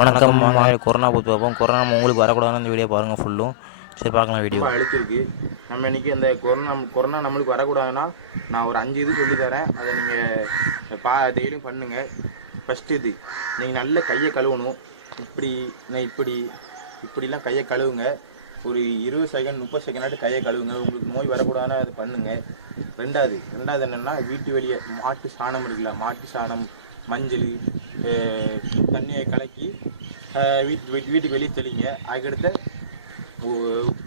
வணக்கம் வாங்க கொரோனா பற்றி பார்ப்போம். கொரோனா உங்களுக்கு வரக்கூடாதுன்னு இந்த வீடியோ பாருங்கள் ஃபுல்லும். சரி பார்க்கலாம் வீடியோ. அழிச்சிருக்கு. நம்ம இன்றைக்கி அந்த கொரோனா நம்மளுக்கு வரக்கூடாதுன்னா நான் ஒரு 5 இது சொல்லித்தரேன். அதை நீங்கள் டெய்லியும் பண்ணுங்கள். ஃபஸ்ட்டு இது நீங்கள் நல்ல கையை கழுவணும். இப்படிலாம் கையை கழுவுங்க. ஒரு 20 செகண்ட் 30 செகண்டாட்டு கையை கழுவுங்க. உங்களுக்கு நோய் வரக்கூடாதுன்னா அதை பண்ணுங்கள். ரெண்டாவது என்னென்னா வீட்டு வெளியே மாட்டு சாணம் இருக்குல்ல, மாட்டு சாணம் மஞ்சள் தண்ணியை கலக்கி வீட்டுக்கு வெளியே தெளிங்க. அதுக்கடுத்து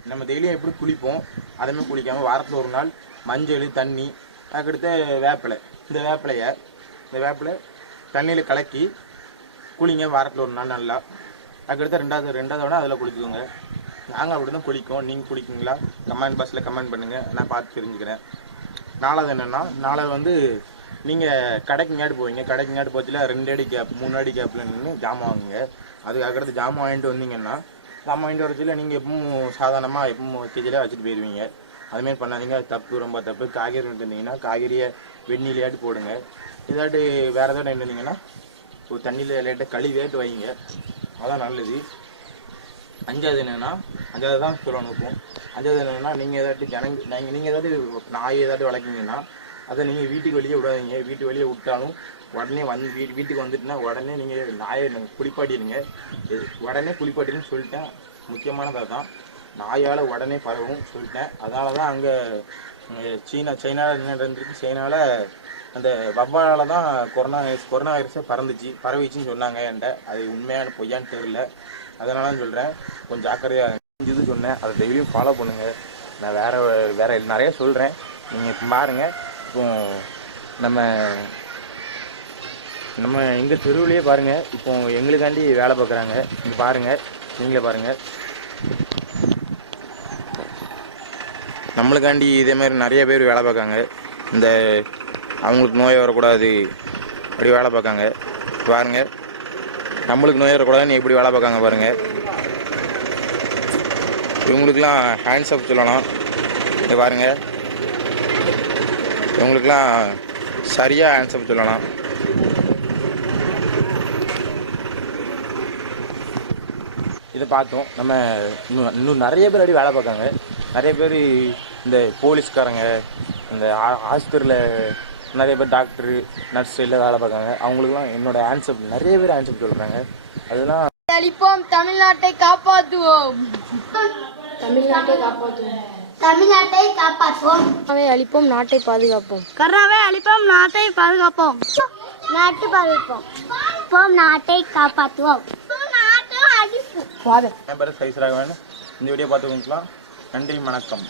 நம்ம டெய்லியும் எப்படி குளிப்போம் அதேமாதிரி குளிக்காமல் வாரத்தில் ஒரு நாள் மஞ்சள் தண்ணி, அதுக்கடுத்து வேப்பிலை, இந்த வேப்பிலை தண்ணியில் கலக்கி குளிங்க வாரத்தில் ஒரு நாள் நல்லா. அதுக்கடுத்து ரெண்டாவது விட அதில் குளிக்குங்க. நாங்கள் அப்படி தான் குளிக்கோம். நீங்கள் குளிக்குங்களா? கமெண்ட் பாக்ஸில் கமெண்ட் பண்ணுங்கள், நான் பார்த்து தெரிஞ்சுக்கிறேன். நாலாவது என்னென்னா, நீங்கள் கடைக்குங்காட்டு போவீங்க. கடைக்குங்காட்டு போச்சுல 2 அடி கேப் 3 அடி கேப்பில் நின்று ஜாமான் வாங்குங்க. அதுக்கடுத்து ஜாமான் வாங்கிட்டு வந்தீங்கன்னா, ஜாமான் வாங்கிட்டு வரச்சில் நீங்கள் எப்பவும் சாதாரணமாக எப்பவும் கேஜிலே வச்சுட்டு போயிடுவீங்க. அதுமாரி பண்ணாதீங்க, அது தப்பு, ரொம்ப தப்பு. காய்கறி இருந்தீங்கன்னா காய்கறியை வெந்நிலையாட்டு போடுங்க. ஏதாட்டு வேறு ஏதாட்டு இருந்தீங்கன்னா ஒரு தண்ணியில் லேட்டாக கழுவியாட்டு வைங்க. அதான் நல்லது. அஞ்சாவது தான் சொல்லணும். இப்போ அஞ்சாவது என்னென்னா, நீங்கள் ஏதாட்டு நாய் ஏதாட்டு வளர்க்குங்கன்னா அதை நீங்கள் வீட்டுக்கு வெளியே விடாதீங்க. வீட்டு வெளியே விட்டாலும் உடனே வீட்டுக்கு வந்துட்டுனா உடனே நீங்கள் நாயை குளிப்பாட்டிடுங்க. உடனே குளிப்பாட்டிடுன்னு சொல்லிட்டேன். முக்கியமானதாக தான் நாயால் உடனே பரவும் சொல்லிட்டேன். அதனால தான் அங்கே சைனாவில் இருந்துருக்கு. சைனாவில் அந்த வவ்வாலால் தான் கொரோனா வைரஸே பரவிச்சின்னு சொன்னாங்க என்கிட்ட. அது உண்மையான பொய்யான்னு தெரியல. அதனால தான் சொல்கிறேன், கொஞ்சம் ஜாக்கிரதையாக இது சொன்னேன். அதை டெய்லியும் ஃபாலோ பண்ணுங்கள். நான் வேறு நிறைய சொல்கிறேன், நீங்கள் இப்போ பாருங்கள். இப்போ நம்ம எங்கள் தெருவிலேயே பாருங்கள், இப்போ எங்களுக்காண்டி வேலை பார்க்குறாங்க. இங்கே பாருங்கள், நீங்களே பாருங்கள். நம்மளுக்காண்டி இதேமாதிரி நிறைய பேர் வேலை பார்க்காங்க. இந்த அவங்களுக்கு நோய் வரக்கூடாது அப்படி வேலை பார்க்காங்க. பாருங்கள், நம்மளுக்கு நோய் வரக்கூடாதுன்னு எப்படி வேலை பார்க்காங்க பாருங்கள். இவங்களுக்கெல்லாம் ஹேண்ட்ஸ் அப் சொல்லலாம். இங்கே பாருங்கள், இவங்களுக்கெல்லாம் சரியாக ஹேண்ட்ஸ் அப் சொல்லலாம். இதை பார்த்தோம். நம்ம இன்னும் நிறைய பேர் அப்படி வேலை பார்க்காங்க. நிறைய பேர் இந்த போலீஸ்காரங்க, இந்த ஆஸ்பத்திரியில் நிறைய பேர் டாக்டரு நர்ஸ் எல்லாம் வேலை பார்க்காங்க. அவங்களுக்குலாம் என்னோட ஆன்சர் நிறைய பேர் ஆன்சர் சொல்கிறாங்க. அதெல்லாம் அழிப்போம், தமிழ்நாட்டை காப்பாற்றுவோம். தமிழ்நாட்டை காப்பாற்றுவோம். அழிப்போம், நாட்டை பாதுகாப்போம். கர்நாவை அழிப்போம், நாட்டை பாதுகாப்போம். நாட்டை காப்பாற்றுவோம். என் பேர் சதீஷ் ராகவன். இந்த வீடியோ பார்த்துக்கலாம். நன்றி, வணக்கம்.